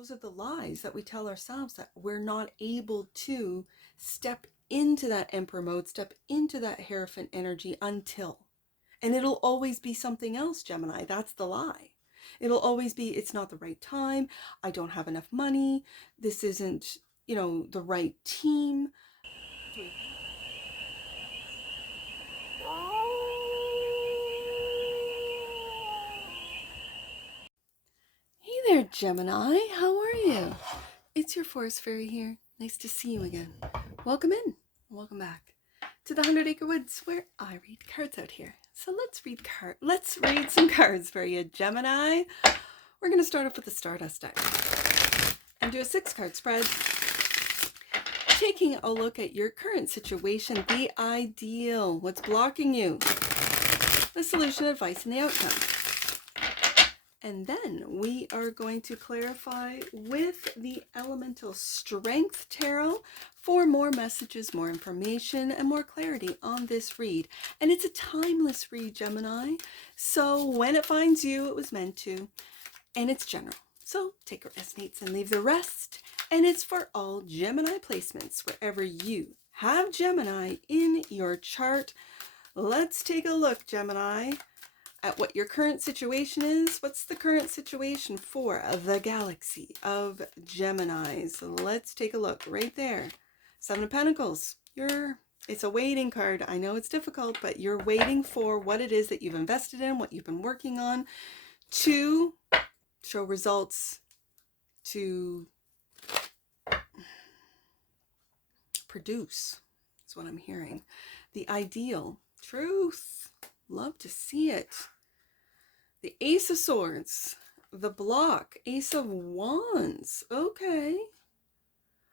those are the lies that we tell ourselves, that we're not able to step into that Emperor mode, step into that Hierophant energy until. And it'll always be something else, Gemini. That's the lie. It'll always be, it's not the right time. I don't have enough money. This isn't, the right team. Hey there, Gemini. How are you? It's your forest fairy here. Nice to see you again. Welcome in. Welcome back to the 100 Acre Woods, where I read cards out here. So let's read some cards for you, Gemini. We're going to start off with the Stardust deck and do a 6-card spread, taking a look at your current situation, the ideal, what's blocking you, the solution, advice, and the outcome. And then we are going to clarify with the Elemental Strength Tarot for more messages, more information, and more clarity on this read. And it's a timeless read, Gemini. So when it finds you, it was meant to. And it's general. So take what resonates and leave the rest. And it's for all Gemini placements, wherever you have Gemini in your chart. Let's take a look, Gemini, at what your current situation is. What's the current situation for the galaxy of Geminis? Let's take a look right there. 7 of Pentacles. It's a waiting card. I know it's difficult, but you're waiting for what it is that you've invested in, what you've been working on, to show results, to produce. That's what I'm hearing. The ideal. Truth. Love to see it. The Ace of Swords, the block, Ace of Wands. Okay.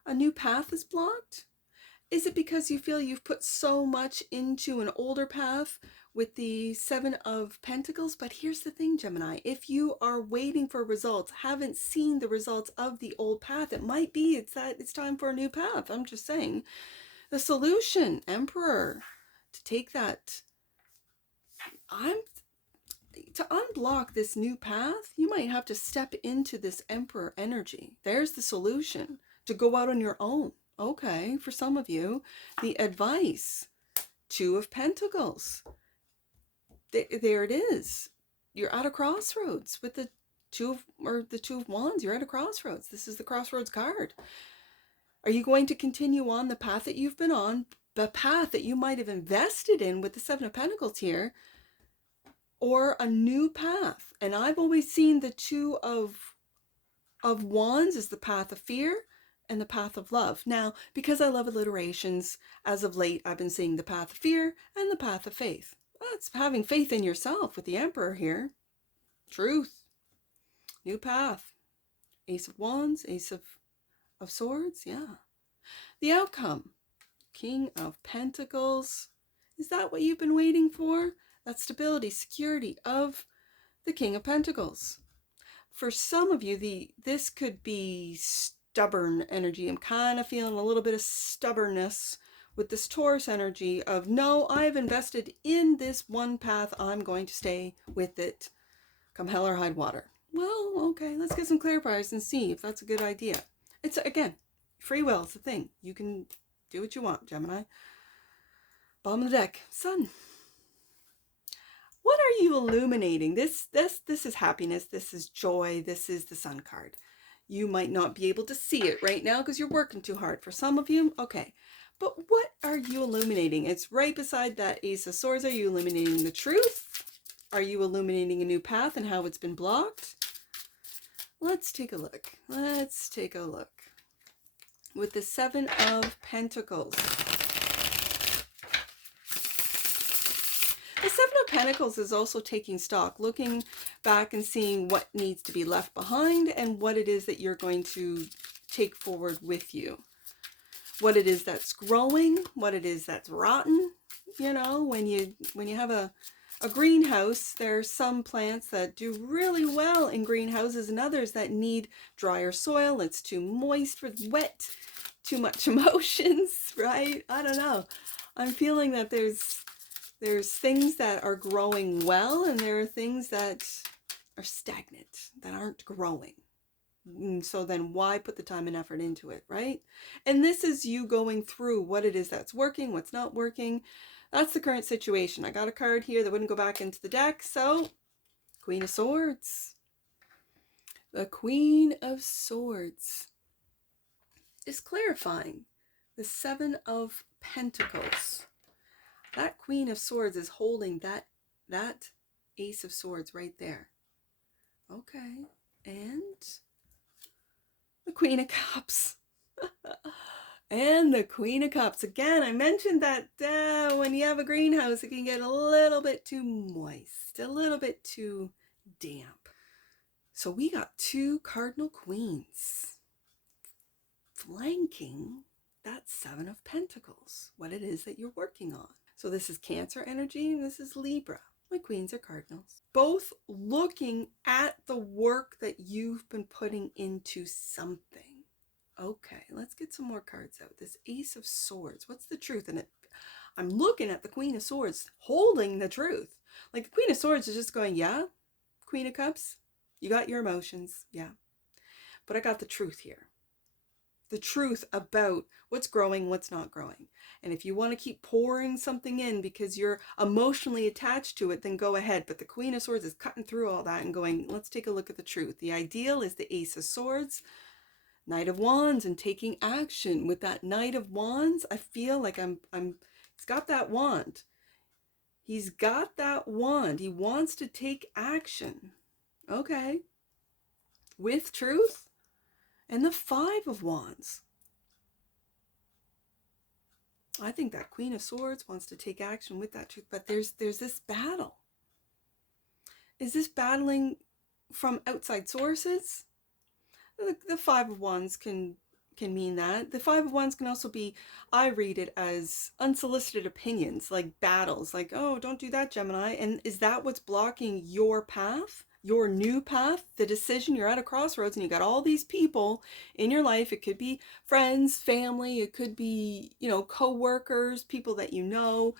A new path is blocked? Is it because you feel you've put so much into an older path with the 7 of Pentacles? But here's the thing, Gemini. If you are waiting for results, haven't seen the results of the old path, it might be it's time for a new path. I'm just saying. The solution, Emperor, to take that. To unblock this new path, you might have to step into this Emperor energy. There's the solution, to go out on your own. Okay, for some of you, the advice, 2 of Pentacles. There it is. You're at a crossroads with the 2 of Wands. You're at a crossroads. This is the crossroads card. Are you going to continue on the path that you've been on, the path that you might have invested in with the 7 of Pentacles here, or a new path? And I've always seen the 2 of Wands as the path of fear and the path of love. Now, because I love alliterations, as of late, I've been seeing the path of fear and the path of faith. That's having faith in yourself with the Emperor here. Truth. New path. Ace of Wands, Ace of Swords, yeah. The outcome. King of Pentacles. Is that what you've been waiting for? That stability, security of the King of Pentacles. For some of you, this could be stubborn energy. I'm kind of feeling a little bit of stubbornness with this Taurus energy of, no, I've invested in this one path. I'm going to stay with it, come hell or high water. Well, okay, let's get some clarifiers and see if that's a good idea. It's, again, free will. It's a thing. You can do what you want, Gemini. Bottom of the deck, Sun. What are you illuminating? This is happiness. This is joy. This is the Sun card. You might not be able to see it right now because you're working too hard. For some of you, okay. But what are you illuminating? It's right beside that Ace of Swords. Are you illuminating the truth? Are you illuminating a new path and how it's been blocked? Let's take a look. Let's take a look. With the 7 of Pentacles. The 7 of Pentacles is also taking stock, looking back and seeing what needs to be left behind and what it is that you're going to take forward with you. What it is that's growing, what it is that's rotten. You know, when you have a greenhouse, there are some plants that do really well in greenhouses and others that need drier soil. It's too moist, wet, too much emotions, right? I don't know. I'm feeling that there's things that are growing well and there are things that are stagnant, that aren't growing. So then why put the time and effort into it, right? And this is you going through what it is that's working, what's not working. That's the current situation. I got a card here that wouldn't go back into the deck. So, Queen of Swords. The Queen of Swords is clarifying the Seven of Pentacles. That Queen of Swords is holding that Ace of Swords right there. Okay. And the Queen of Cups. And the Queen of Cups. Again, I mentioned that when you have a greenhouse, it can get a little bit too moist, a little bit too damp. So we got two cardinal queens flanking that Seven of Pentacles, what it is that you're working on. So this is Cancer energy and this is Libra. My queens are cardinals. Both looking at the work that you've been putting into something. Okay, let's get some more cards out. This Ace of Swords. What's the truth in it? I'm looking at the Queen of Swords holding the truth. Like the Queen of Swords is just going, yeah, Queen of Cups, you got your emotions. Yeah. But I got the truth here. The truth about what's growing, what's not growing. And if you want to keep pouring something in because you're emotionally attached to it, then go ahead. But the Queen of Swords is cutting through all that and going, let's take a look at the truth. The ideal is the Ace of Swords, Knight of Wands, and taking action. With that Knight of Wands, I feel like he's got that wand. He's got that wand. He wants to take action. Okay. With truth. And the Five of Wands. I think that Queen of Swords wants to take action with that truth, but there's this battle. Is this battling from outside sources? The Five of Wands can mean that. The Five of Wands can also be, I read it as unsolicited opinions, like battles, like, oh, don't do that, Gemini. And is that what's blocking your path, your new path, the decision? You're at a crossroads and you got all these people in your life. It could be friends, family, it could be, co-workers, people that you know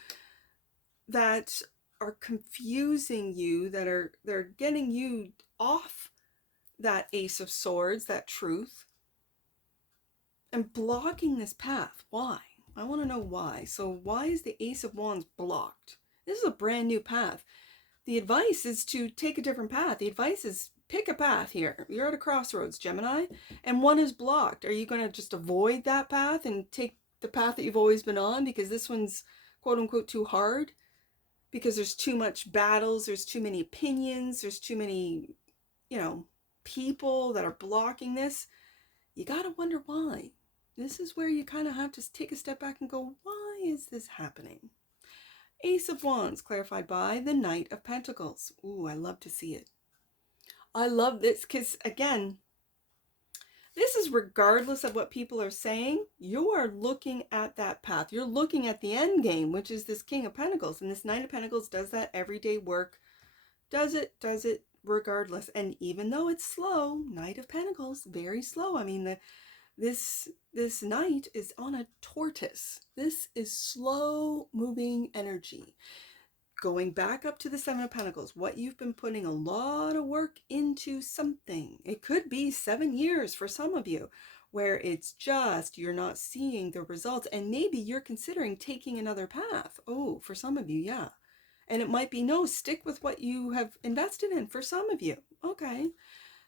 that are confusing you, they're getting you off that Ace of Swords, that truth, and blocking this path. Why? I want to know why. So why is the Ace of Wands blocked? This is a brand new path. The advice is to take a different path. The advice is pick a path here. You're at a crossroads, Gemini, and one is blocked. Are you going to just avoid that path and take the path that you've always been on because this one's quote unquote too hard? Because there's too much battles, there's too many opinions, there's too many, people that are blocking this. You got to wonder why. This is where you kind of have to take a step back and go, why is this happening? Ace of Wands clarified by the Knight of Pentacles. Ooh, I love to see it. I love this because, again, this is regardless of what people are saying. You are looking at that path. You're looking at the end game, which is this King of Pentacles. And this Knight of Pentacles does that everyday work. Does it regardless. And even though it's slow, Knight of Pentacles, very slow. I mean, this knight is on a tortoise. This is slow moving energy. Going back up to the Seven of Pentacles, what you've been putting a lot of work into something. It could be 7 years for some of you, where it's just you're not seeing the results, and maybe you're considering taking another path. Oh, for some of you, yeah. And it might be, no, stick with what you have invested in for some of you. Okay.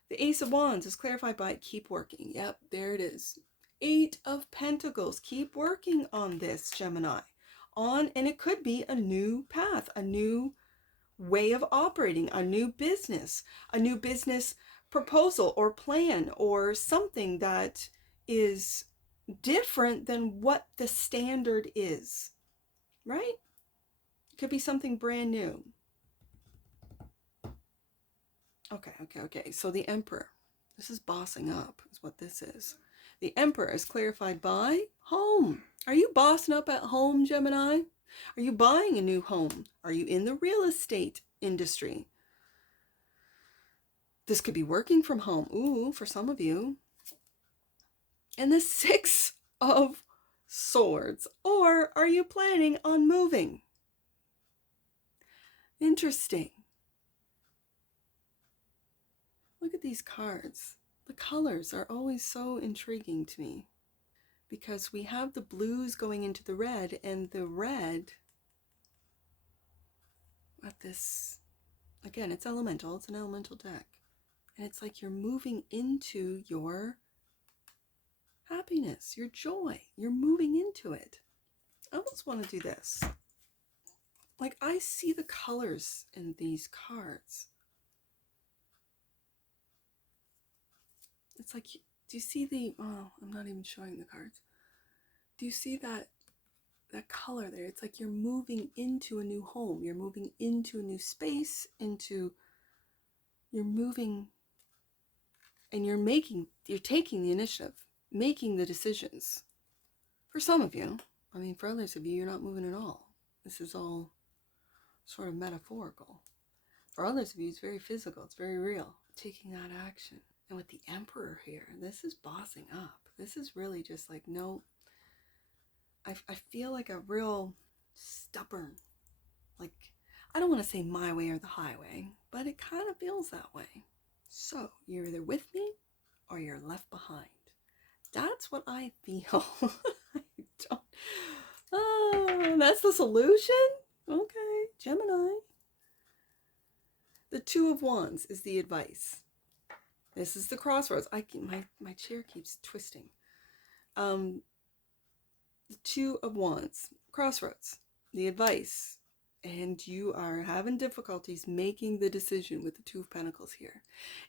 The Ace of Wands is clarified by keep working. Yep, there it is. Eight of Pentacles. Keep working on this, Gemini. And it could be a new path, a new way of operating, a new business proposal or plan, or something that is different than what the standard is, right? It could be something brand new. Okay. So the Emperor. This is bossing up, is what this is. The Emperor is clarified by home. Are you bossing up at home, Gemini? Are you buying a new home? Are you in the real estate industry? This could be working from home. Ooh, for some of you. And the Six of Swords. Or are you planning on moving? Interesting. Look at these cards. The colors are always so intriguing to me because we have the blues going into the red, and the red at this, again, it's elemental, it's an elemental deck. And it's like you're moving into your happiness, your joy. You're moving into it. I almost want to do this. Like, I see the colors in these cards. It's like, do you see the, oh, I'm not even showing the cards. Do you see that color there? It's like you're moving into a new home. You're moving into a new space, you're moving, and you're taking the initiative, making the decisions. For some of you, I mean, for others of you, you're not moving at all. This is all sort of metaphorical. For others of you, it's very physical, it's very real. Taking that action. And with the Emperor here, this is bossing up. This is really just like, no, I feel like a real stubborn, like, I don't want to say my way or the highway, but it kind of feels that way. So you're either with me or you're left behind. That's what I feel. I don't. Oh, that's the solution? Okay, Gemini. The Two of Wands is the advice. This is the crossroads. My chair keeps twisting. The Two of Wands, crossroads, the advice. And you are having difficulties making the decision with the Two of Pentacles here.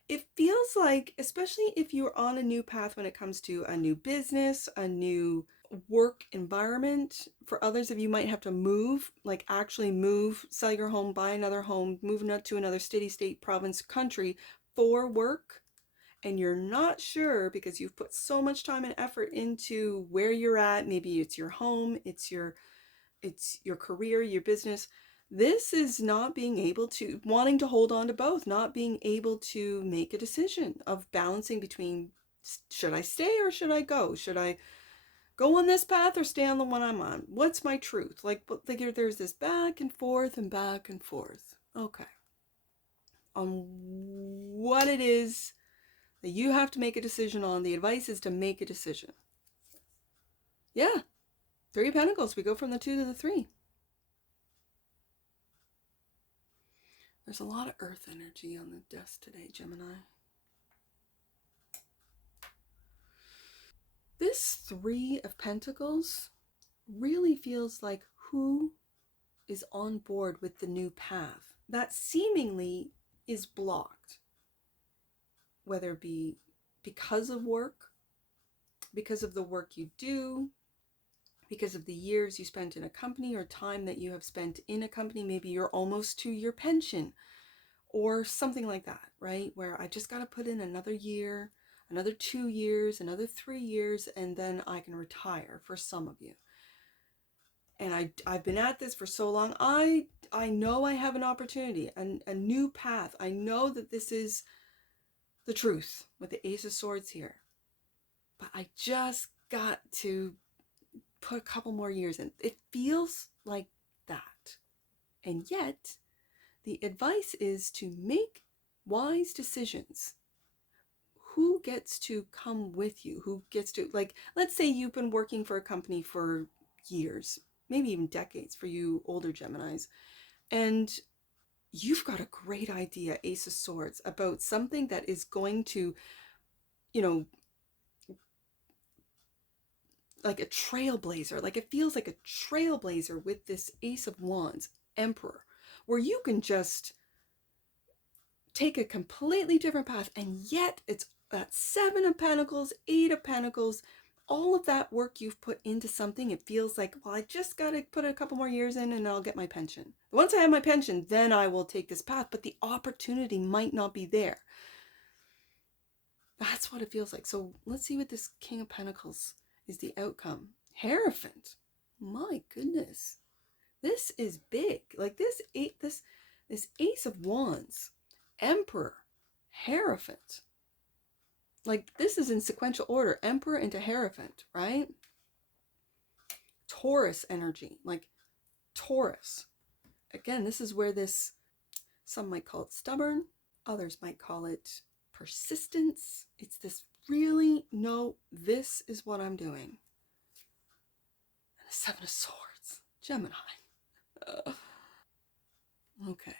It feels like, especially if you're on a new path when it comes to a new business, a new work environment. For others of you might have to move, like actually move, sell your home, buy another home, move to another city, state, province, country for work. And you're not sure because you've put so much time and effort into where you're at. Maybe it's your home, it's your career, your business. This is not being able to, wanting to hold on to both, not being able to make a decision of balancing between, should I stay or should I go? Should I go on this path or stay on the one I'm on? What's my truth? Like there's this back and forth and back and forth. Okay. On what it is that you have to make a decision on. The advice is to make a decision. Yeah. Three of Pentacles. We go from the 2 to the 3. There's a lot of earth energy on the desk today, Gemini. This 3 of Pentacles really feels like who is on board with the new path that seemingly is blocked, whether it be because of work, because of the work you do, because of the years you spent in a company or time that you have spent in a company. Maybe you're almost to your pension or something like that, right? Where I just got to put in another year, another 2 years, another 3 years, and then I can retire for some of you. And I've been at this for so long. I know I have an opportunity, a new path. I know that this is the truth with the Ace of Swords here. But I just got to put a couple more years in. It feels like that. And yet, the advice is to make wise decisions. Who gets to come with you? Who gets to, like, let's say you've been working for a company for years, maybe even decades for you older Geminis, and you've got a great idea, Ace of Swords, about something that is going to, you know, like a trailblazer. Like it feels like a trailblazer with this Ace of Wands, Emperor, where you can just take a completely different path, and yet it's that 7 of Pentacles, 8 of Pentacles, all of that work you've put into something. It feels like, well, I just got to put a couple more years in and I'll get my pension. Once I have my pension, then I will take this path, but the opportunity might not be there. That's what it feels like. So let's see what this King of Pentacles is the outcome. Hierophant. My goodness. This is big. Like this Ace of Wands, Emperor, Hierophant. Like this is in sequential order. Emperor into Hierophant, right? Taurus energy. Like Taurus. Again, this is where this, some might call it stubborn. Others might call it persistence. It's this really, no, this is what I'm doing. And the Seven of Swords, Gemini. Okay.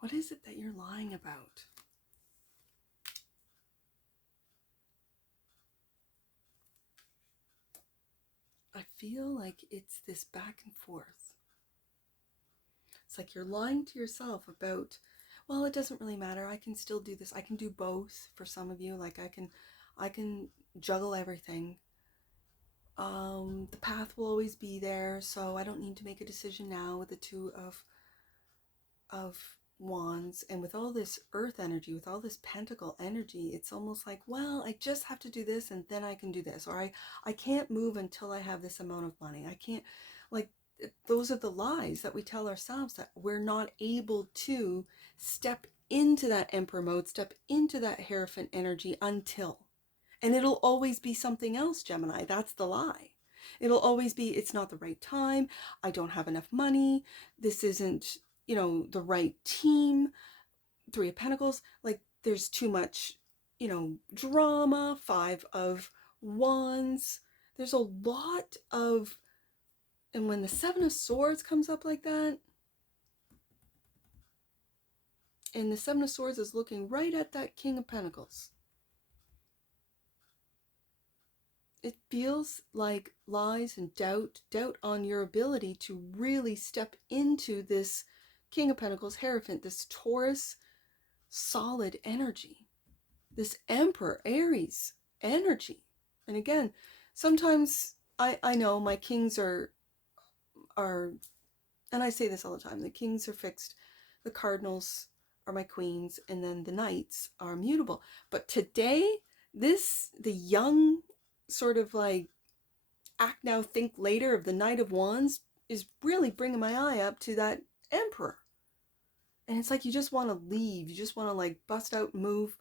What is it that you're lying about? I feel like it's this back and forth. It's like you're lying to yourself about, well, it doesn't really matter. I can still do this. I can do both for some of you. Like I can juggle everything. The path will always be there, so I don't need to make a decision now with the Two of Wands. And with all this earth energy, with all this pentacle energy, it's almost like, well, I just have to do this and then I can do this. Or I can't move until I have this amount of money. I can't, like, those are the lies that we tell ourselves, that we're not able to step into that Emperor mode, step into that Hierophant energy until. And it'll always be something else, Gemini. That's the lie. It'll always be, it's not the right time. I don't have enough money. This isn't, the right team. Three of Pentacles. Like, there's too much, drama. Five of Wands. There's a lot of, and when the Seven of Swords comes up like that, and the Seven of Swords is looking right at that King of Pentacles, it feels like lies and doubt on your ability to really step into this King of Pentacles, Hierophant, this Taurus, solid energy, this Emperor, Aries energy. And again, sometimes I know my kings are, and I say this all the time, the kings are fixed, the cardinals are my queens, and then the knights are mutable. But today, the young sort of like act now, think later of the Knight of Wands is really bringing my eye up to that Emperor. And it's like you just want to leave. You just want to like bust out and move.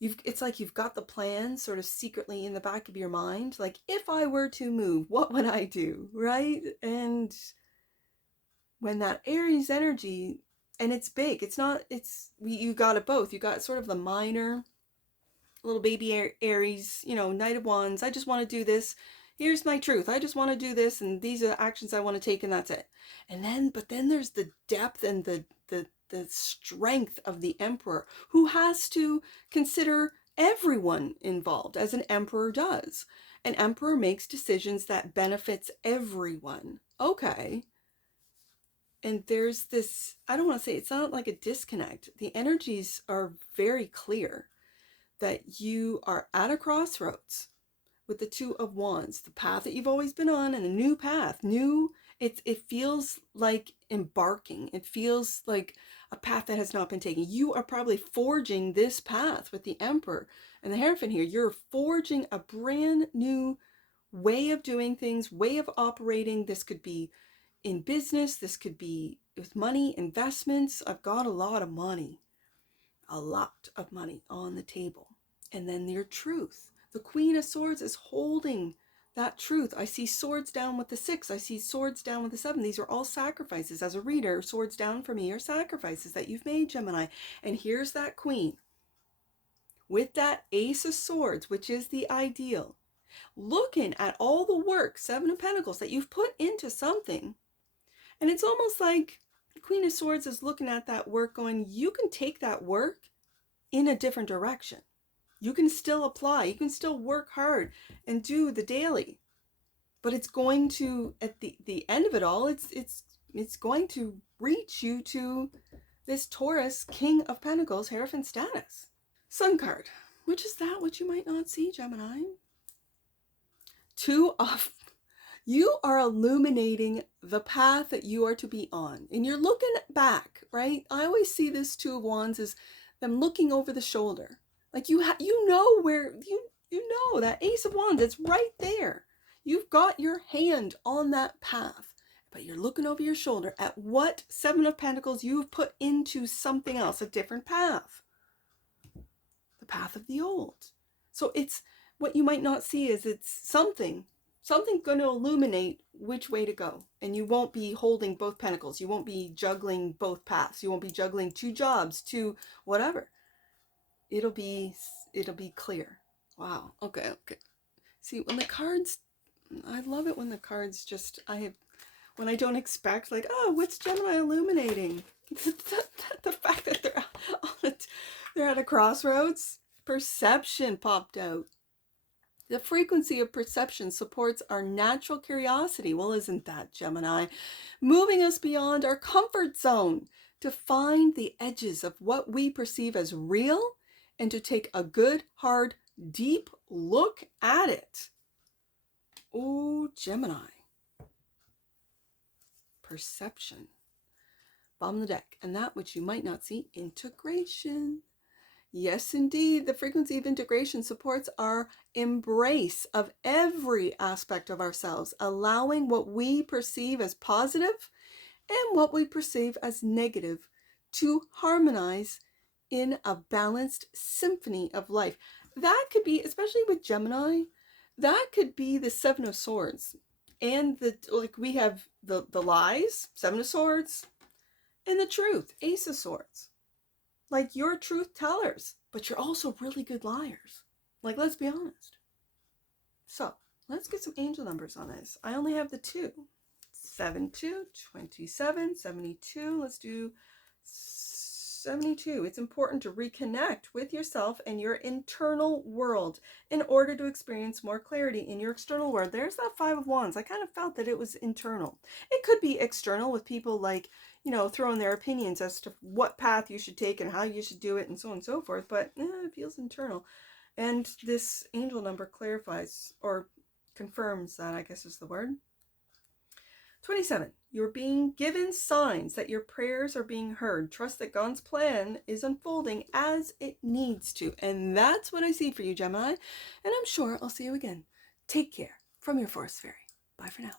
It's like you've got the plan sort of secretly in the back of your mind. Like, if I were to move, what would I do? Right? And when that Aries energy, and it's big, you got it both. You got sort of the minor, little baby Aries, Knight of Wands. I just want to do this. Here's my truth. I just want to do this, and these are the actions I want to take, and that's it. But then there's the depth and the strength of the Emperor, who has to consider everyone involved, as an Emperor does. An Emperor makes decisions that benefits everyone. Okay. And there's this, I don't want to say, it's not like a disconnect. The energies are very clear that you are at a crossroads with the Two of Wands, the path that you've always been on, and a new path. It feels like embarking. It feels like a path that has not been taken. You are probably forging this path with the Emperor and the Hierophant here. You're forging a brand new way of doing things, way of operating. This could be in business. This could be with money, investments. I've got a lot of money on the table. And then your truth. The Queen of Swords is holding that truth. I see swords down with the 6. I see swords down with the 7. These are all sacrifices. As a reader, swords down for me are sacrifices that you've made, Gemini. And here's that Queen with that Ace of Swords, which is the ideal, looking at all the work, 7 of Pentacles, that you've put into something. And it's almost like the Queen of Swords is looking at that work going, you can take that work in a different direction. You can still apply. You can still work hard and do the daily. But it's going to, at the end of it all, it's going to reach you to this Taurus, King of Pentacles, Hierophant status. Sun card. Which is that which you might not see, Gemini? You are illuminating the path that you are to be on. And you're looking back, right? I always see this Two of Wands as them looking over the shoulder. Like you know where, you know that Ace of Wands, it's right there. You've got your hand on that path, but you're looking over your shoulder at what 7 of Pentacles you've put into something else, a different path. The path of the old. So it's, what you might not see is it's something Something's going to illuminate which way to go. And you won't be holding both pentacles. You won't be juggling both paths. You won't be juggling two jobs, two whatever. It'll be clear. Wow. Okay. See, when the cards, I love it when the cards just, when I don't expect, like, oh, what's Gemini illuminating? The fact that they're at a crossroads. Perception popped out. The frequency of perception supports our natural curiosity. Well, isn't that Gemini? Moving us beyond our comfort zone to find the edges of what we perceive as real and to take a good, hard, deep look at it. Oh, Gemini. Perception. Bottom of the deck. And that which you might not see, integration. Yes, indeed. The frequency of integration supports our embrace of every aspect of ourselves, allowing what we perceive as positive and what we perceive as negative to harmonize in a balanced symphony of life. That could be, especially with Gemini, that could be the Seven of Swords. And we have the lies, Seven of Swords, and the truth, Ace of Swords. Like, you're truth tellers, but you're also really good liars. Like, let's be honest. So, let's get some angel numbers on this. I only have the 2. 72, 27, 72. Let's do 72. It's important to reconnect with yourself and your internal world in order to experience more clarity in your external world. There's that 5 of Wands. I kind of felt that it was internal. It could be external with people like, throwing their opinions as to what path you should take and how you should do it and so on and so forth. But it feels internal. And this angel number clarifies or confirms that, I guess is the word. 27. You're being given signs that your prayers are being heard. Trust that God's plan is unfolding as it needs to. And that's what I see for you, Gemini. And I'm sure I'll see you again. Take care from your Forest Fairy. Bye for now.